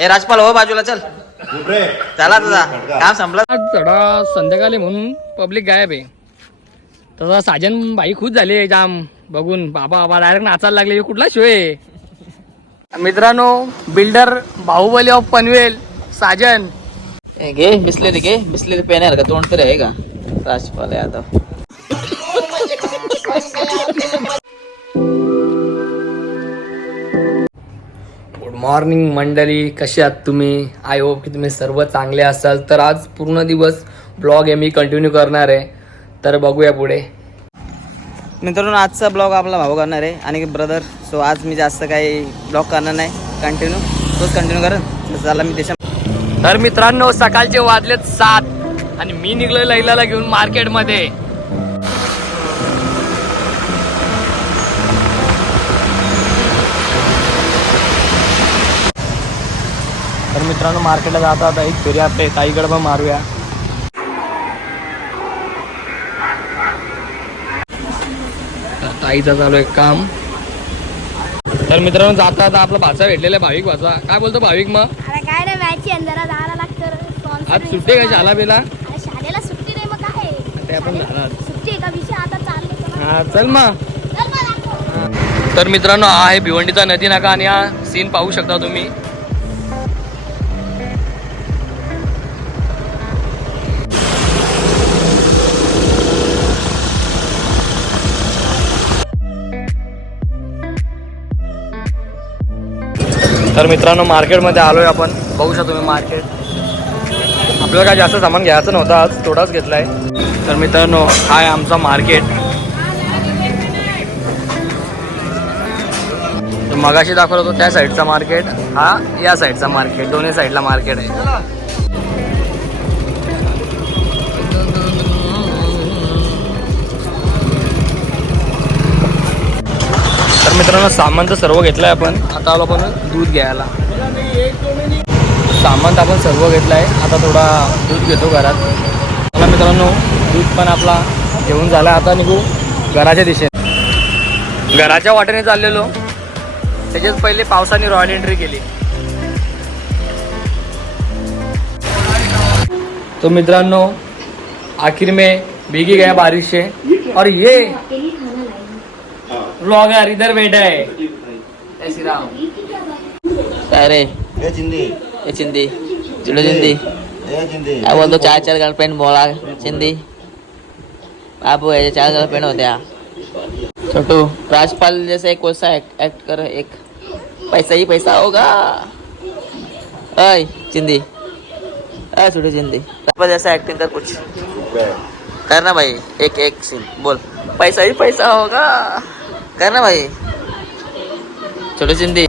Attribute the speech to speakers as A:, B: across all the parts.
A: ए राजपाल हो बाजूला चल. चला तुझा काम संपलं.
B: थोडा संध्याकाळी म्हणून पब्लिक गायब आहे. तसा साजन बाई खुश झाली जाम. बघून बाबा बाबा डायरेक्ट नाचायला लागले. हे कुठला शो आहे? मित्रांनो बिल्डर बाहुबली ऑफ पनवेल साजन.
A: घे बिसलेरी घे. बिसलेरी पेन आहे का? तोंड तरी आहे का? राजपाल यादव.
B: मॉर्निंग मंडळी कसे आहात तुम्ही? आय होप की तुम्ही सर्व चांगले असाल. तर आज पूर्ण दिवस ब्लॉग आहे मी कंटिन्यू करणार आहे. तर बघूया पुढे.
A: मित्रांनो आजचा ब्लॉग आपला भाऊ करणार आहे आणि ब्रदर सो आज मी जास्त काही ब्लॉग करणार नाही. कंटिन्यू तोच कंटिन्यू करेन. झाला मी त्याच्या
B: तर मित्रांनो सकाळचे वाजलेत सात आणि मी निघलोय लैलाला घेऊन मार्केटमध्ये मित्रांनो मार्केटला जाता आता एक फेरी आपले ताईकडे पण मारूया. ताईचा चालू आहे काम. तर मित्रांनो जाता आता आपला भाचा भेटलेला आहे भाविक भाचा. काय बोलतो भाविक मग?
C: अरे काय नाही मॅच आहे. जरा जायला लागतं.
B: आज सुट्टी आहे का शाला बिला
C: अरे शाळेला सुट्टी नाही मग काय? आहे?
B: ते आपण जाणार.
C: सुट्टी आहे का विषय? आता चालले चला.
B: हा चल मग. तर मित्रांनो हा आहे भिवंडीचा नदी नाका आणि हा सीन पाहू शकता तुम्ही. तर मित्रांनो मार्केटमध्ये आलोय आपण. बघू शकतो तुम्ही मार्केट. आपल्याला काय जास्त सामान घ्यायचं नव्हतं आज थोडाच घेतलाय. तर मित्रांनो हा आहे आमचा मार्केट. मगाशी दाखवत होतो त्या साईडचा मार्केट. हा या साईडचा मार्केट. दोन्ही साईडला मार्केट आहे. मित्रांनो सामान तर सर्व घेतलंय आपण. आता आलो आपण दूध घ्यायला. सामान तर आपण सर्व घेतलं आहे आता थोडा दूध घेतो घरात. मला मित्रांनो दूध पण आपला घेऊन झाला. आता निघू घराच्या दिशेने. घराच्या वाटेने चाललेलो. त्याच्याच पहिले पावसाने रॉयल एंट्री केली. तो मित्रांनो आखिर में भीगी गया बारिश से. और ये ब्लॉगर इधर बैठा है। श्री राम।
A: काय रे
D: ए चिंदी।
A: ए चिंदी। चिडू चिंदी।
D: ए चिंदी।
A: काय बोलतो चार चार गर्लफ्रेंड बोला चिंदी। बाबू याच्या चार गर्लफ्रेंड होत्या छोटू राजपाल जैसे एक कोसा एक्ट, एक्ट कर एक पैसा ही पैसा होगा। अय चिंदी। अय छोटू चिंदी। राजपाल जैसा एक्टिंग कर कुछ। कर ना भाई एक एक सीन बोल। पैसा ही पैसा होगा। कर ना भाई. छोटू चिंदी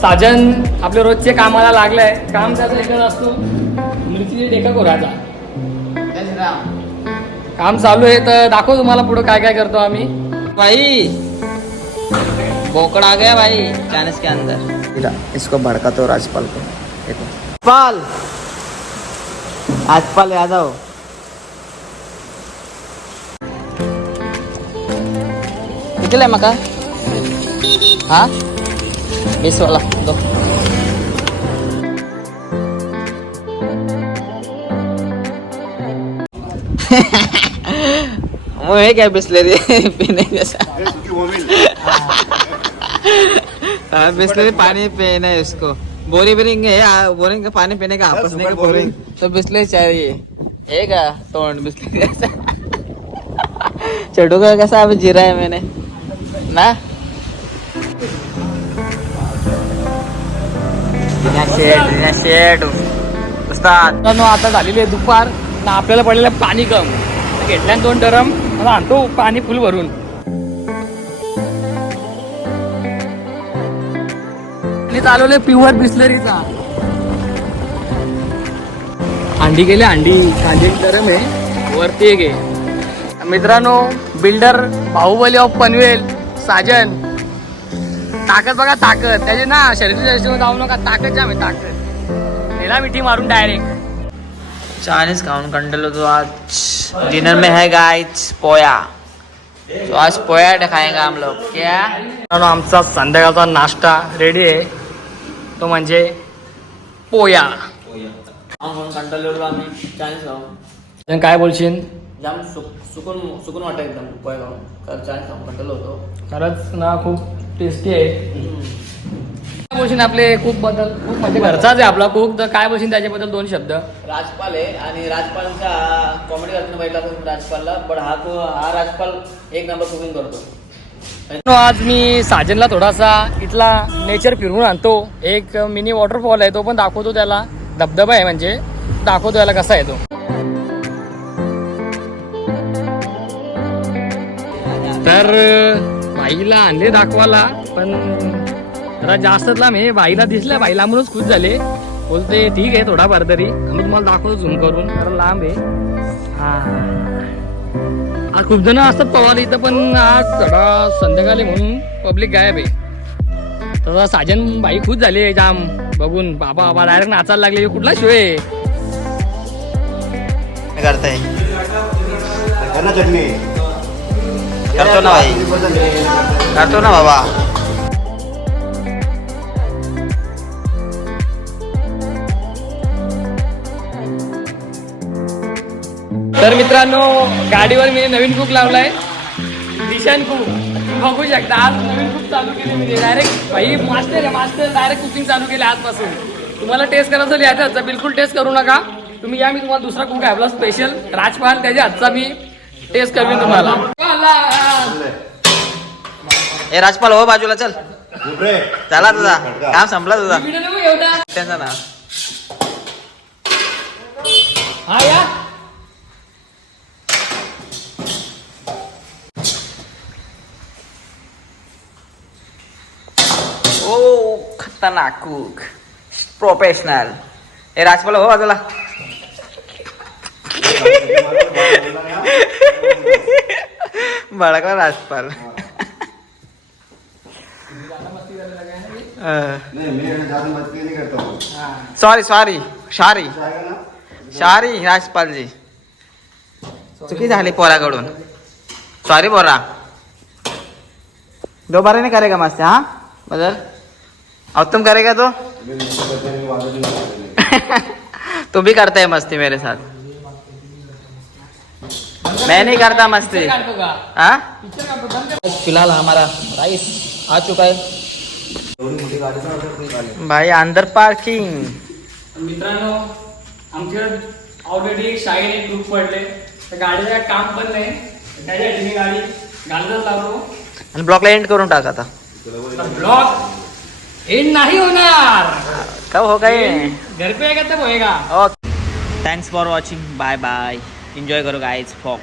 B: साजन आपल्या रोजचे कामाला लागलाय. काम त्याचा एकच असतो. मिरची टेका कोराचा काम चालू आहे तर दाखव तुम्हाला पुढे काय काय करतो आम्ही.
A: भाई बोकड़ आ गया भाई चाइनीज के अंदर इसको भड़का तो राजपाल को. देखो राजपाल यादव आहे मका। हा? वीस वाला दो। वो है क्या बिस्लेरी पीने जैसा? हाँ, बिस्लेरी पानी पीना है उसको। बोरी बिरिंग है बोरिंग का पानी पीने का आपस में बोरिंग। तो बिस्लेरी चाहिए है क्या तोड़ बिस्लेरी ऐसा। छोटू का कैसा अभी जीरा है मैंने ना? शेड शेड उस्ताद।
B: मित्रांनो आता झालेली आहे दुपार ना आपल्याला पडलेलं पाणी कम तर घेतल्यान दोन डरम मला आणतो पाणी फुल भरून. आणि चालवले प्युअर बिस्लरीचा. अंडी गेले अंडी. खाली एक गरम आहे. वरती एक आहे. मित्रांनो बिल्डर बाहुबली ऑफ पनवेल साजन. ताकद बघा ताकद. त्याची ना हिशोबाने जाऊ नका. ताकद जाम आहे ताकद. नेला मिठी मारून डायरेक्ट
A: चाइनीज खाऊन कंटाळलो तो आज. डिनर में है गाइस पोया. तो आज पोया खाएगा हम लोग. क्या?
B: आमचा संध्याकाळचा नाश्ता रेडी आहे. तो म्हणजे पोया.
A: कंटाळलो आम्ही. चान्स खाऊ
B: काय बोलशील?
A: जाम सुकून सुकून वाटत एकदम पोया खाऊन. चान्स खाऊन कंटाळलो होतो.
B: खरंच ना खूप टेस्टी आहे. काय बोलशील आपले कुकबद्दल खूप म्हणजे घरचाच आहे आपला कुक तर काय बोलशील त्याच्याबद्दल दोन शब्द?
A: राजपाल आहे आणि राजपालचा कॉमेडी करताना बघितला राजपालला पण हा तो हा राजपाल एक नंबर कुकिंग करतो.
B: आज मी साजनला थोडासा इथला नेचर फिरवून आणतो. एक मिनी वॉटरफॉल आहे तो पण दाखवतो त्याला. धबधबा आहे म्हणजे दाखवतो त्याला कसा आहे तो. तर बाईला आणले दाखवायला पण जरा जास्तच लांब आहे बाईला दिसला बाई लांबूनच खुश झाले. बोलते ठीक आहे थोडाफार तरी. आम्ही तुम्हाला दाखवतो झूम करून जरा लांब आहे. हा. खूप जण असतात पवार इथं पण आज चढा संध्याकाळी म्हणून पब्लिक गायब आहे. तसा साजन बाई खुश झाली जाम. बघून बाबा बाबा डायरेक्ट नाचायला लागले. कुठला शो आहे?
A: करताय? करतो ना करतो ना बाबा.
B: तर मित्रांनो गाडीवर मी नवीन कुक लावलाय. दिशान कुक तुम्ही बघू शकता आज नवीन कुक चालू केली मी. डायरेक्ट भाई मास्टर आहे मास्टर डायरेक्ट कुकिंग चालू केली आजपासून. तुम्हाला टेस्ट करायचं असेल याच्या हातचा बिलकुल टेस्ट करू नका. तुम्ही या मी तुम्हाला दुसरा कुक आहे आपला स्पेशल राजपाल त्याच्या हातचा मी टेस्ट करवीन तुम्हाला.
A: ए राजपाल हो बाजूला चल. चला तुझा काम संपला तुझा. त्यांचा ना
B: हा या.
A: खतरनाक कुक प्रोफेशनल हे राजपाल हो बाजूला बळकला राजपाल सॉरी सॉरी
D: शारी
A: शारी राजपालजी चुकी झाली पोराकडून सॉरी पोरा दोबारा नहीं करेगा मस्त हाँ बदल अब तुम करेगा तो? तू भी करता है मस्ती मेरे साथ। मैं नहीं करता मस्ती। हाँ. फिलहाल हमारा राइस आ चुका है। भाई अंदर पार्किंग
B: मित्रांनो आमच्याकडे ऑलरेडी एक शाळेने एक ग्रुप पडले. तर गाडीचं काय काम पण नाही. त्याच्यासाठी मी गाडी घालतच लागलो
A: आणि ब्लॉकला एंड करून टाक आता.
B: ब्लॉक एंड नाही होणार.
A: कब हो गए?
B: घर पे आएगा तब होएगा?
A: Okay thanks for watching bye bye enjoy करू गाईज फॉक